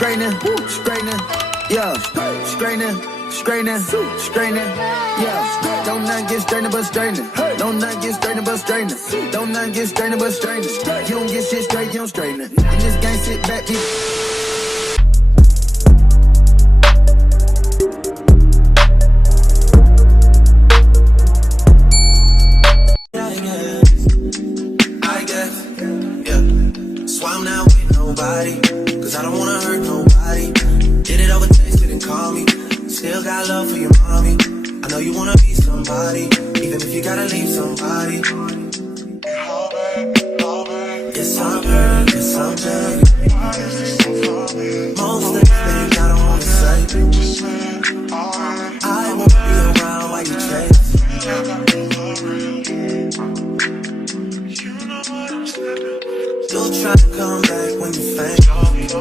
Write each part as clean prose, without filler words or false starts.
straightening, yeah, straightening, yeah. Don't not get straightening but straightening. Don't not get straightening but straightening. Don't not get straightening but straightening. You don't get shit straight, you don't straighten it. In this game, sit back, be. Cause I don't wanna hurt nobody. Did it over text, didn't call me. Still got love for your mommy. I know you wanna be somebody, even if you gotta leave somebody. Yes, I'm hurt, yes, I'm jaded. Most of the things I don't wanna say. I won't be around while you chase. You'll try to come back when you faint. I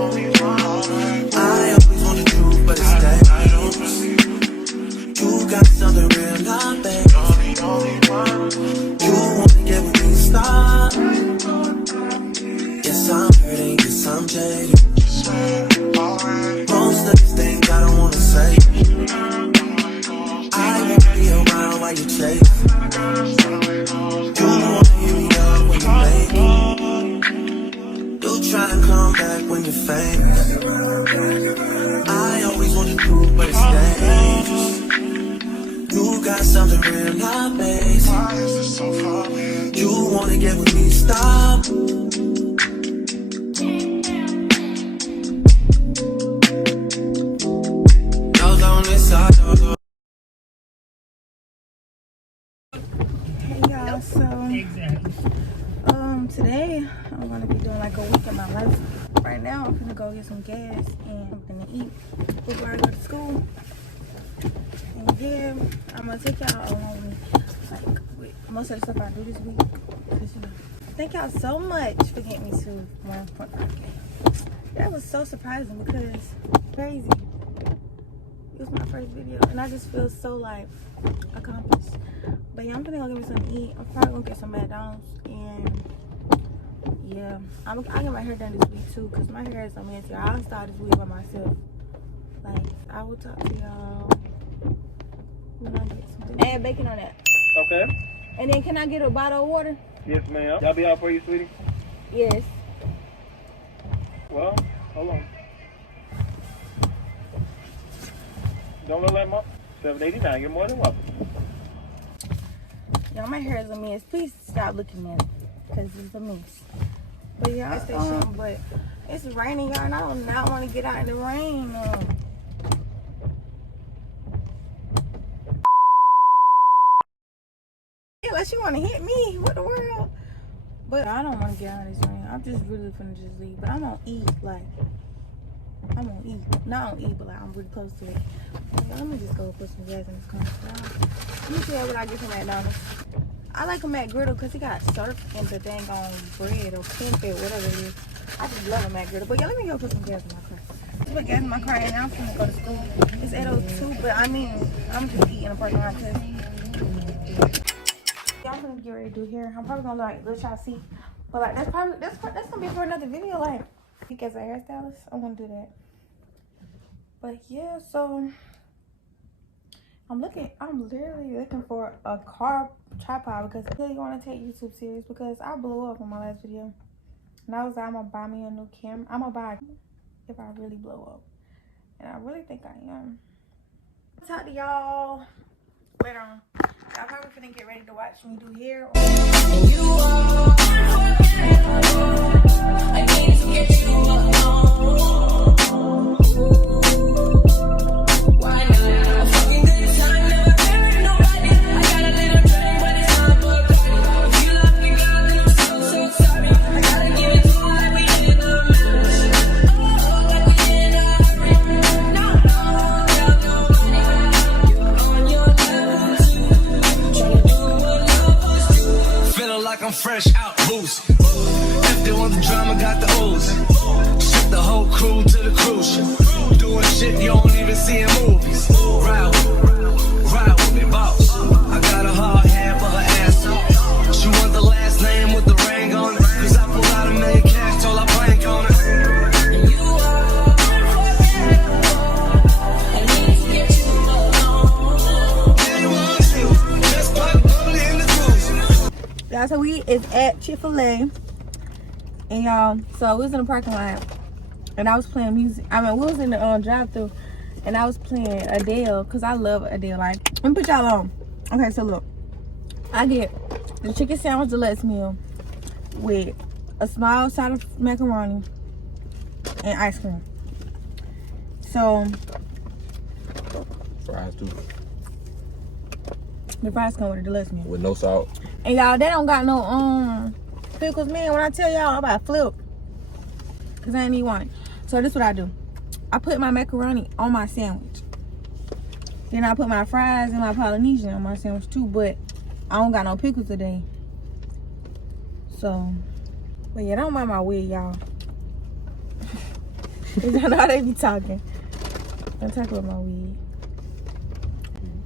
always want the truth, but it's dangerous. You got something real, not bad. You wanna get with me, stop. Yes, I'm hurting, yes, I'm jaded. Most of these things I don't wanna say. I won't be around while you chase. You wanna hear me up when you make it. Try and come back when you're famous. I always want the truth, but it's dangerous. You got something real, not basic. You wanna get with me, stop. Those on this side, Hey y'all, so today I'm gonna be doing like a week in my life. Right now I'm gonna go get some gas and I'm gonna eat before I go to school. And yeah, I'm gonna take y'all along with me, like with most of the stuff I do this week. Cause you know, thank y'all so much for getting me to 1.5K. That was so surprising because crazy. It was my first video and I just feel so like accomplished. But yeah, I'm gonna go get me something to eat. I'm probably gonna get some McDonald's and yeah, I get my hair done this week too, cause my hair is so messy. I'll start this week by myself. Like, I will talk to y'all when I get something. Add bacon on that. Okay. And then can I get a bottle of water? Yes, ma'am. Y'all be out for you, sweetie? Yes. Well, hold on. Don't look like my $7.89. You're more than welcome. Y'all, my hair is a mess. Please stop looking at it, cause it's a mess. But yeah, but it's raining, y'all, and I do not want to get out in the rain. Unless you want to hit me, what the world? But I don't want to get out of this rain. I'm just really finna just leave. But I'm gonna eat, like, I'm gonna eat. Not gonna eat, but like, I'm really close to it. Let me just go put some gas in this car. Let me see what I get from McDonald's. I like a McGriddle because he got surf and the dang on bread or pinfit, whatever it is. I just love a McGriddle. But yeah, let me go put some gas in my car. Just put gas in my car and now I'm gonna go to school. It's 8:02, but I mean, I'm just eating a parking lot because y'all gonna get ready to do hair. I'm probably gonna like let y'all see. But like that's gonna be for another video. Like, as a hairstylist, I'm gonna do that. But yeah, so I'm literally looking for a car tripod because I really want to take YouTube serious because I blew up in my last video. And I was like, I'm gonna buy me a new camera. I'm gonna buy it if I really blow up. And I really think I am. I'll talk to y'all later on. Y'all probably finna get ready to watch me do hair. I need to get you alone. Why not? Fucking good time, never married nobody. I got a little dream, but it's not for party. You love me, girl, and I'm so sorry. I gotta give it to you like we in a match. Oh, like we in a hurry. No, girl, no money. You're on your level too. Tryna do what love was do. Feeling like I'm fresh out boost. If they want we is at Chick-fil-A. And y'all, so we was in the parking lot. And I was playing music. I mean, we was in the drive-thru. And I was playing Adele. Because I love Adele. Like, let me put y'all on. Okay, so look. I get the chicken sandwich deluxe meal with a small side of macaroni and ice cream. So Fries too. the fries come with a deluxe meal. With no salt. And y'all, they don't got no pickles, man. When I tell y'all, I'm about to flip. Cause I ain't even want it. So this is what I do. I put my macaroni on my sandwich. Then I put my fries and my Polynesian on my sandwich too, but I don't got no pickles today. So, but yeah, don't mind my wig, y'all. Cause I know how they be talking. Don't talk about my wig.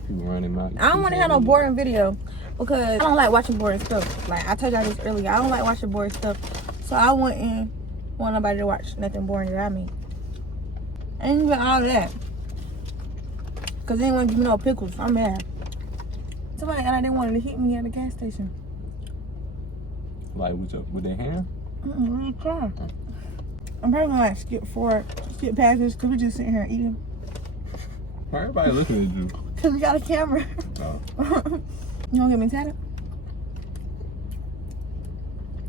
People running out. I don't want to have no boring video because I don't like watching boring stuff. Like I told y'all this earlier, I don't like watching boring stuff. So I wouldn't want nobody to watch nothing boring that I make. Ain't even all that. Cause they ain't want to give me no pickles. I'm mad. Somebody and I didn't want to hit me at the gas station. Like with their hand? Really car. I'm probably gonna like skip past this because we just sitting here eating. Why everybody looking at you? Cause we got a camera. Oh. You gonna get me tatted?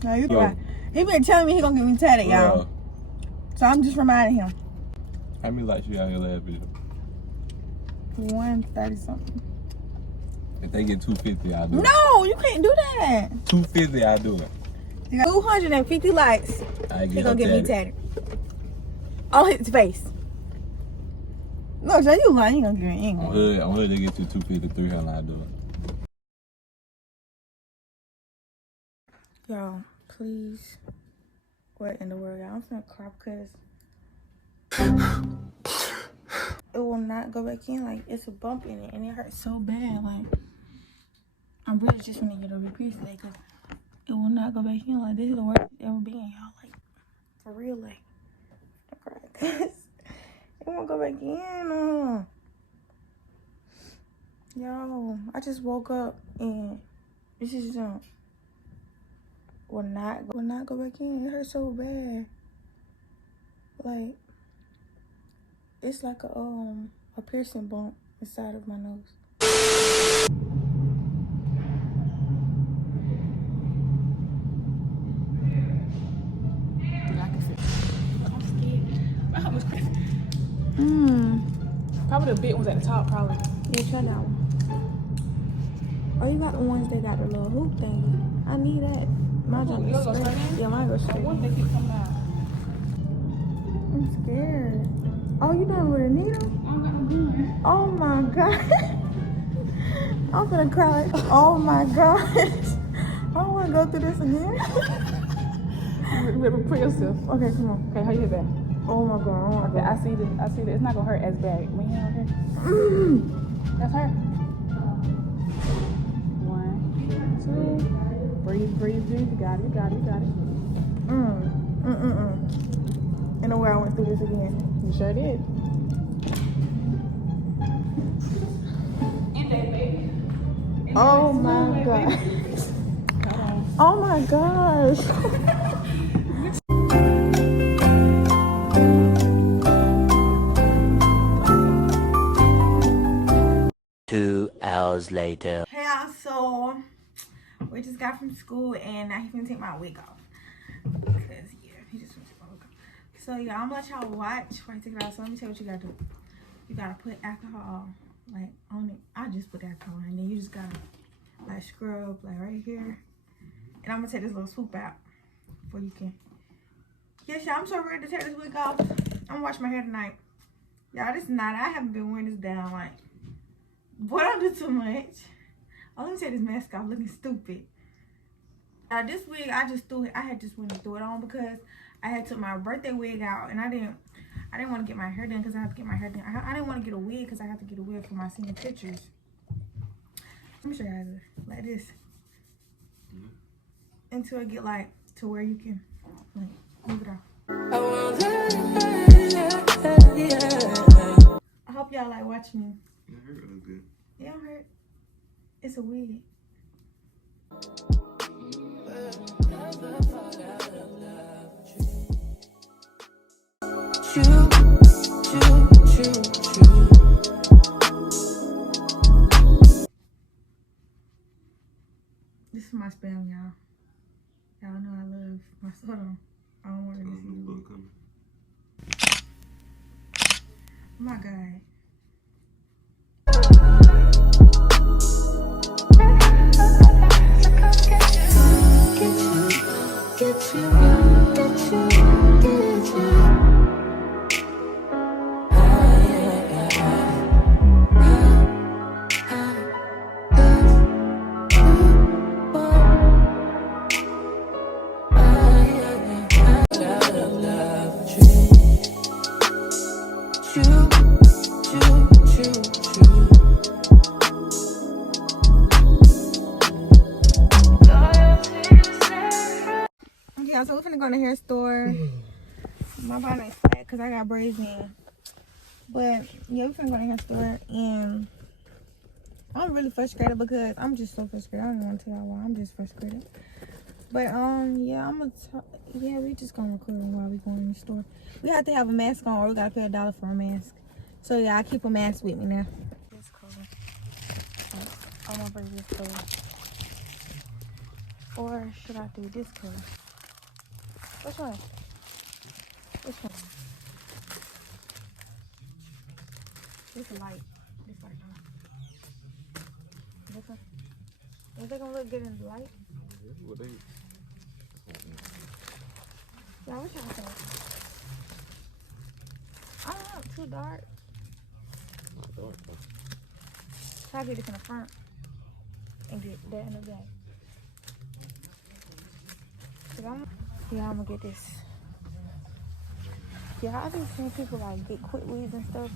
No, you Yo. right. He been telling me he gonna get me tatted, y'all. So I'm just reminding him. How many likes you got on your last video? 130 something. If they get 250, I'll do it. No, you can't do that. 250, I'll do it. You got 250 likes. I He get gonna get me tatted. tatted. On his face. No, Jay, you lying. You gonna get me On hood, they get you 250, 300, I'll do it. Y'all, please. What in the world, y'all? I'm finna cry because it will not go back in. Like, it's a bump in it and it hurts so bad. Like, I'm really just gonna get a repeat today because it will not go back in. Like, this is the worst it's ever been, y'all. Like, for real, like, I cry because it won't go back in. Yo, I just woke up and this is will not go back in. It hurts so bad. Like, it's like a piercing bump inside of my nose. Probably the big ones at the top, probably. Yeah, try that one. Oh, you got the ones that got the little hoop thingy. I need that. My jump is straight. Yeah, mine goes straight. What if they keep coming out? I'm scared. Oh, you done with a needle? I don't got no gun. Oh my god. I'm gonna cry. Oh my gosh. I don't wanna go through this again. Remember, put yourself. Okay, come on. Okay, how you hit that? Oh my god. Oh my Okay, god. I see this. It's not gonna hurt as bad. My hand okay? That's her. 1, 2. Breathe. You got it. Ain't no way I went through this again. You sure did. Oh my god. Oh my gosh. 2 hours later. Hey y'all, so we just got from school and now he's gonna take my wig off. Because yeah, he just wants to take my wig off. So yeah, I'm gonna let y'all watch while I take it out. So let me tell you what you gotta do. You gotta put alcohol like on it. I just put alcohol and then you just gotta like scrub like right here. And I'm gonna take this little swoop out before you can. Yes, y'all, I'm so ready to take this wig off. I'm gonna wash my hair tonight. Y'all, this night I haven't been wearing this down like. Boy, don't do too much. Oh, let me take this mask off looking stupid. This wig, I just threw it. I had just went and threw it on because I had took my birthday wig out and I didn't want to get my hair done because I have to get my hair done. I didn't want to get a wig because I have to get a wig for my senior pictures. Let me show you guys like this. Until I get like to where you can like move it off. I hope y'all like watching me. Your hair look good. Yeah, I'm hurt. It's a wig. Choo, choo, choo, choo. This is my spam, y'all. Y'all know I love my soda. I don't want to miss you. Oh my God. Yeah, so we're finna go to the hair store. My body is flat because I got braids in. But yeah, we're finna go to the hair store, and I'm really frustrated because I'm just so frustrated. I don't even want to tell y'all why. I'm just frustrated. But yeah, we just gonna record while we going in the store. We have to have a mask on, or we gotta pay $1 for a mask. So yeah, I keep a mask with me now. This color. I'm gonna bring this color. Or should I do this color? Which one? Which one? This light. This light. This one. Is it gonna look good in the light? Yeah, what y'all think? I don't know, too dark. Not dark, though. Try to get this in the front and get that in the back. Yeah, I'm gonna get this. Yeah, I've been seeing people like get quick weeds and stuff,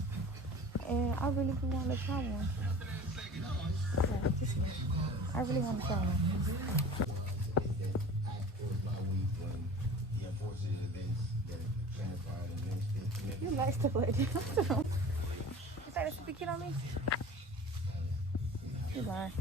and I really do want to try one. Yeah, just me. I really want to try one. You like stuff like this. You trying to speak it on me? You lying.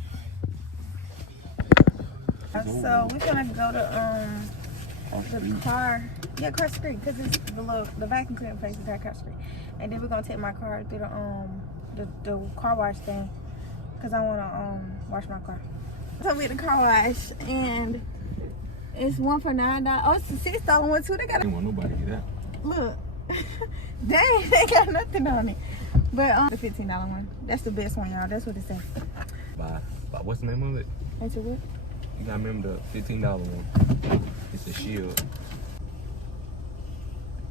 So we're gonna go to the car. Yeah, Cross Street, because it's the vacuum cleaning place is at Cross Street. And then we're gonna take my car through the car wash thing, because I wanna wash my car. So we at the car wash, and it's one for $9. Oh, it's a $6 one too. They got. I didn't want nobody to get that. Look, dang, they got nothing on it. But the $15 one, that's the best one, y'all. That's what it says. Bye. What's the name of it? Ain't you good? You gotta remember the $15 one. It's a shield.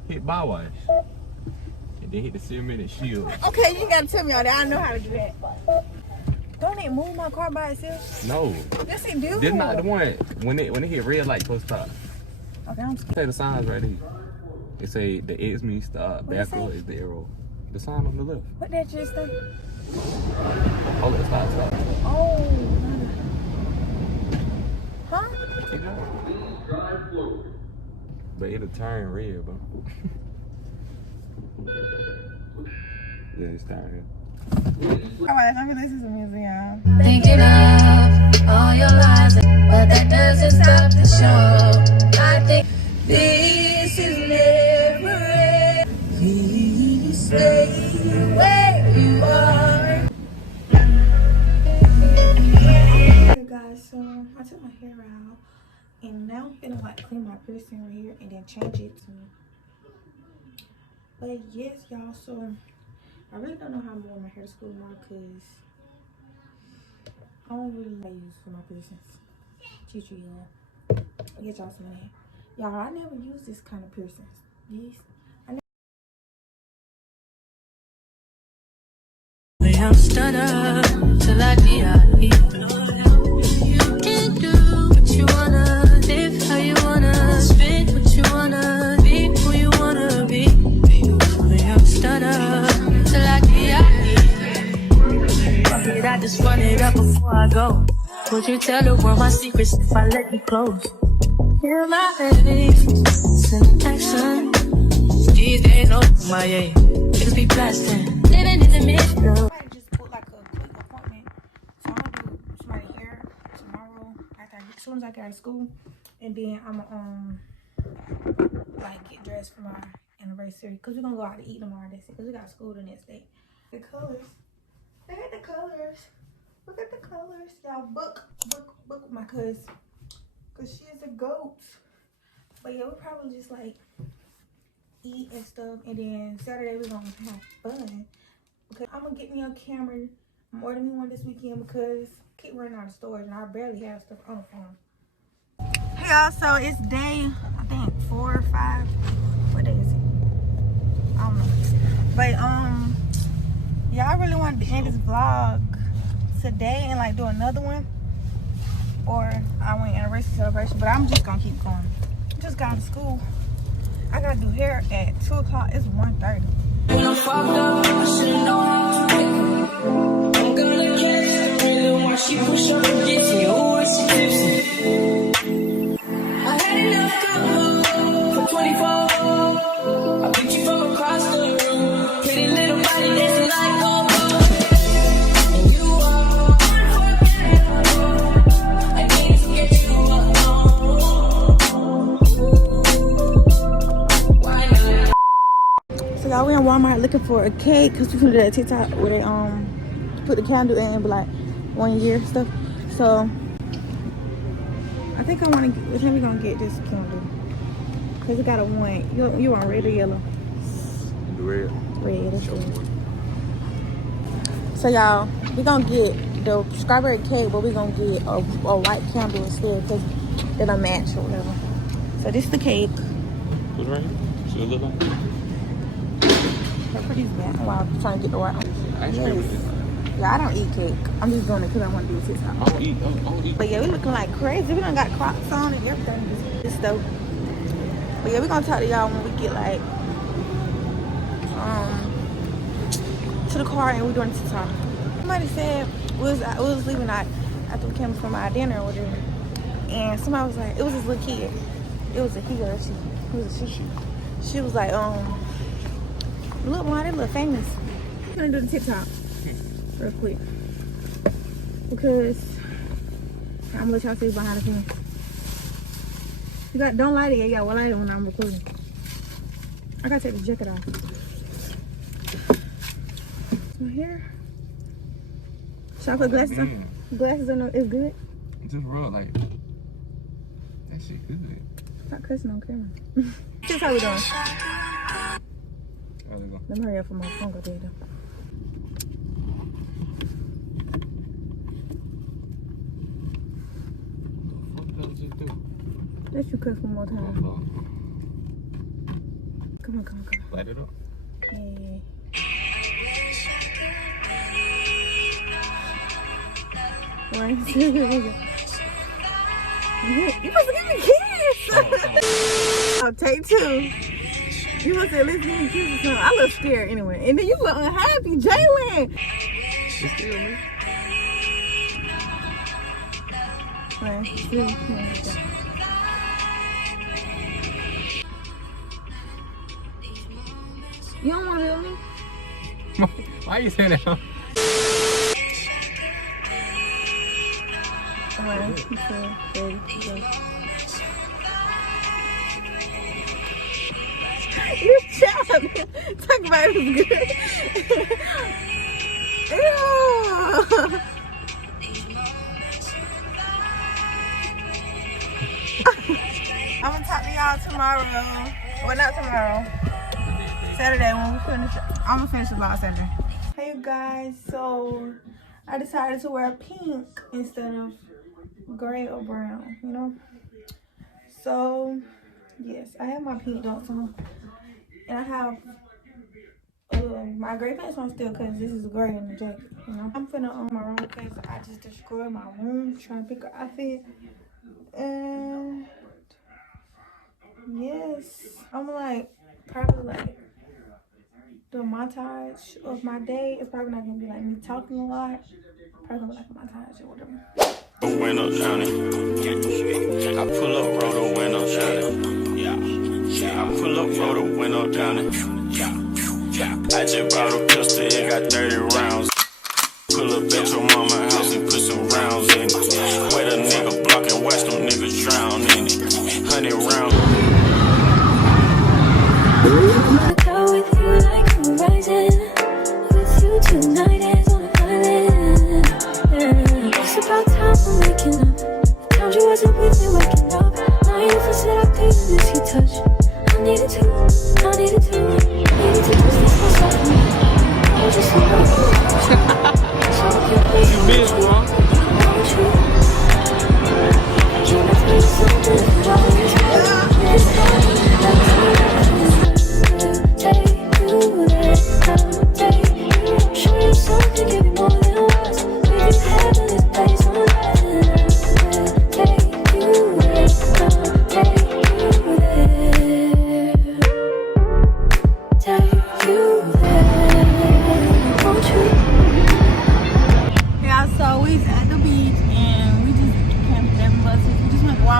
Hit bar wash. And then hit the 7-minute shield. Okay, you ain't gotta tell me all that. I know how to do that. Don't it move my car by itself? No. Yes, it do. This not the one. When it hit red light, post stop. Okay, I'm scared. Say the signs right here. It say the X means stop. What it Backward say? is the arrow. The sign on the left. What that just say? Hold it, stop. Oh. Huh? See that? But it'll turn red, bro. Yeah, it's down here. Alright, let me listen to music, y'all. Thinking of all your lies, but that doesn't stop the show. I think this is never end. Please stay where you are. Hey guys, so I took my hair out, and now I'm gonna like clean my piercing right here and then change it to. But yes, y'all, so I really don't know how I'm going my hair to school more, because I don't really use for my piercings. Teach you, y'all. Get y'all some of that. Y'all, I never use this kind of piercings. These, I'm stutter till I die. You can do what you wanna, live how you wanna, spit what you wanna, be who you wanna be. I'm stutter till I die. I just run it up before I go. Would you tell the world my secrets if I let you close? Hear my face in action. These days, no, my aim. Niggas be blasting. Living in the middle. I just put like a quick appointment. So I'm gonna do somebody's hair tomorrow as soon as I get out of school, and then I'm gonna like get dressed for my anniversary because we're gonna go out to eat tomorrow. That's it, because we got school the next day. The colors. Look at the colors. Look at the colors. Y'all book with my cousin. Because she is a goat. But yeah, we'll probably just like eat and stuff. And then Saturday we're gonna have fun. Because I'm gonna get me a camera. I'm ordering me one this weekend because I keep running out of storage and I barely have stuff on the phone. Hey y'all, so it's day, I think 4 or 5. What day is it? I don't know. But yeah, I really wanted to end this vlog today and like do another one. Or I went anniversary celebration, but I'm just gonna keep going. Just got to school. I gotta do hair at 2 o'clock. It's 1:30. When I'm fucked up, I should've known how to make it. I'm gonna catch her, really want she push up and get to you. Always she tipsy. I had enough cover for 24. I picked you from across the room. Pretty little body dancing like oh. And you are unforgettable. I can't forget you alone. Why not? So y'all, we in Walmart looking for a cake because we can do that TikTok where they put the candle in and be like 1 year stuff. So I think I want to get, we're gonna get this candle because it got a 1. You want red or yellow? Red. Red, that's good. So y'all, we gonna get the strawberry cake, but we gonna get a white candle instead because it'll match or whatever. So this is the cake. What's right here? Should it look like? That's pretty bad. While I'm trying to get the right one. Ice cream with this. Yeah, I don't eat cake. I'm just doing it because I want to do TikTok. I don't eat. But yeah, we looking like crazy. We done got Crocs on and everything. This stuff. But yeah, we gonna talk to y'all when we get like to the car and we doing TikTok. Somebody said we was leaving out after we came from our dinner or whatever, and somebody was like, it was this little kid. It was a he or she. It was a she. She was like, look, why they look famous. I'm gonna do the TikTok real quick because I'm gonna let y'all see behind the scenes. You got, don't light it yet. You got one light it when I'm recording. I gotta take the jacket off. My hair. Should I put glasses on? Glasses on, it's good. Just real like that shit good. Stop cussing on camera. Just how we doing. There we go. Let me hurry up for my phone go there though. What the fuck did you do? Let's you cuss one more time. Come on. Light it up. Yeah. One, two, three. You supposed to give me a kiss. Oh, take 2. You must have listened to me kiss or something. I look scared anyway. And then you look unhappy, Jalen. It's still me. 1, 2, 3. You don't want to be with me? Why you saying that? 1, 2, 3, go. You child. Talk about it was good. Ew. I'm gonna talk to y'all tomorrow. Well, not tomorrow. Saturday when we finish. I'm gonna finish the vlog Saturday. Hey you guys, so I decided to wear pink instead of gray or brown, you know? So yes, I have my pink dunks on. And I have my gray pants on still because this is gray in the jacket, you know? I'm finna on my room because I just destroyed my room trying to pick an outfit. And yes, I'm like probably like do a montage of my day. It's probably not gonna be like me talking a lot. Probably like a montage or whatever. Window down it. I pull up, roll the window down it. Yeah. I pull up, roll the window down it. I just bought a pistol, it got 30 rounds. Pull up at your mama's house and put some rounds in it. Wet a nigga block and watch them niggas drown in it. 100 rounds.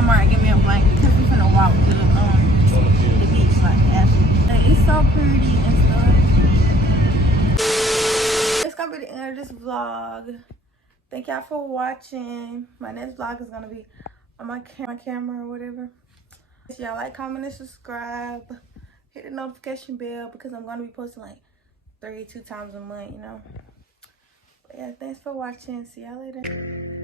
Walmart, get me a blanket because we're finna walk to the beach like that. It's so pretty and stuff. It's gonna be the end of this vlog. Thank y'all for watching. My next vlog is gonna be on my camera or whatever. So y'all like, comment, and subscribe. Hit the notification bell because I'm gonna be posting like 2 times a month, you know. But yeah, thanks for watching. See y'all later.